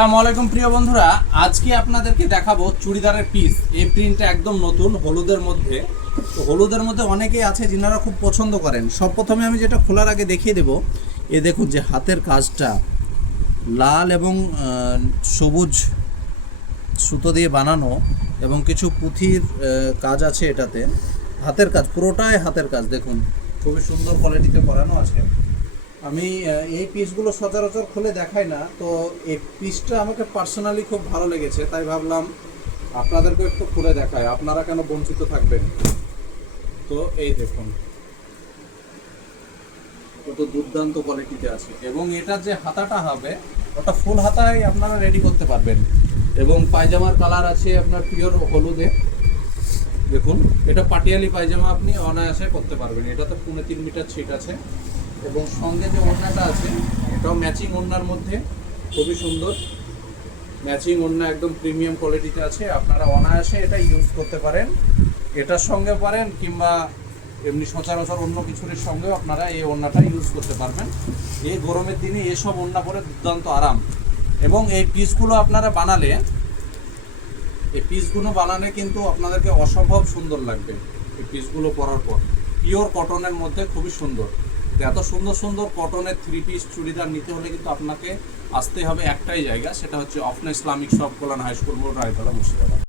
আসসালামু আলাইকুম প্রিয় বন্ধুরা, আজকে আপনাদেরকে দেখাবো চুড়িদারের পিস। এই প্রিন্টটা একদম নতুন, হলুদের মধ্যে। তো হলুদের মধ্যে অনেকেই আছে যিনারা খুব পছন্দ করেন। সব প্রথমে আমি যেটা খোলার আগে দেখিয়ে দেবো, এ দেখুন যে হাতের কাজটা লাল এবং সবুজ সুতো দিয়ে বানানো এবং কিছু পুঁথির কাজ আছে এটাতে। হাতের কাজ, পুরোটাই হাতের কাজ। দেখুন খুবই সুন্দর কোয়ালিটিতে করানো আছে। আমি এই পিসগুলো সচরাচর খুলে দেখাই না, তো এই পিসটা আমাকে পার্সোনালি খুব ভালো লেগেছে, তাই ভাবলাম আপনাদেরকেও একটু খুলে দেখাই, আপনারা কেন বঞ্চিত থাকবেন। তো এই দেখুন কত দুর্দান্ত কোয়ালিটিতে আছে, এবং এটার যে হাতাটা হবে ওটা ফুল হাতায় আপনারা রেডি করতে পারবেন। এবং পায়জামার কালার আছে আপনার পিওর হলুদে। দেখুন এটা পাটিয়ালি পায়জামা আপনি অনায়াসে করতে পারবেন। এটাতে 3.5 মিটার ছিট আছে, এবং সঙ্গে যে ওড়নাটা আছে এটাও ম্যাচিং ওড়নার মধ্যে, খুবই সুন্দর ম্যাচিং ওড়না, একদম প্রিমিয়াম কোয়ালিটিতে আছে। আপনারা অনায়াসে এটা ইউজ করতে পারেন, এটার সঙ্গে পারেন, কিংবা এমনি সচরাচর অন্য কিছুর সঙ্গেও আপনারা এই ওড়নাটা ইউজ করতে পারবেন। এই গরমের দিনে এসব ওড়না পরে দুর্দান্ত আরাম। এবং এই পিসগুলো আপনারা বানালে, এই পিসগুলো বানালে কিন্তু আপনাদেরকে অসম্ভব সুন্দর লাগবে। এই পিসগুলো পরার পর পিওর কটনের মধ্যে খুবই সুন্দর। এত সুন্দর সুন্দর কটনের 3 পিস চুড়িদার নিতে হলে কিন্তু আপনাকে আসতে হবে একটাই জায়গা, সেটা হচ্ছে অফনা Islamic shop, Kalyan high school মোড়, রায়তলা, মুর্শিদাবাদ।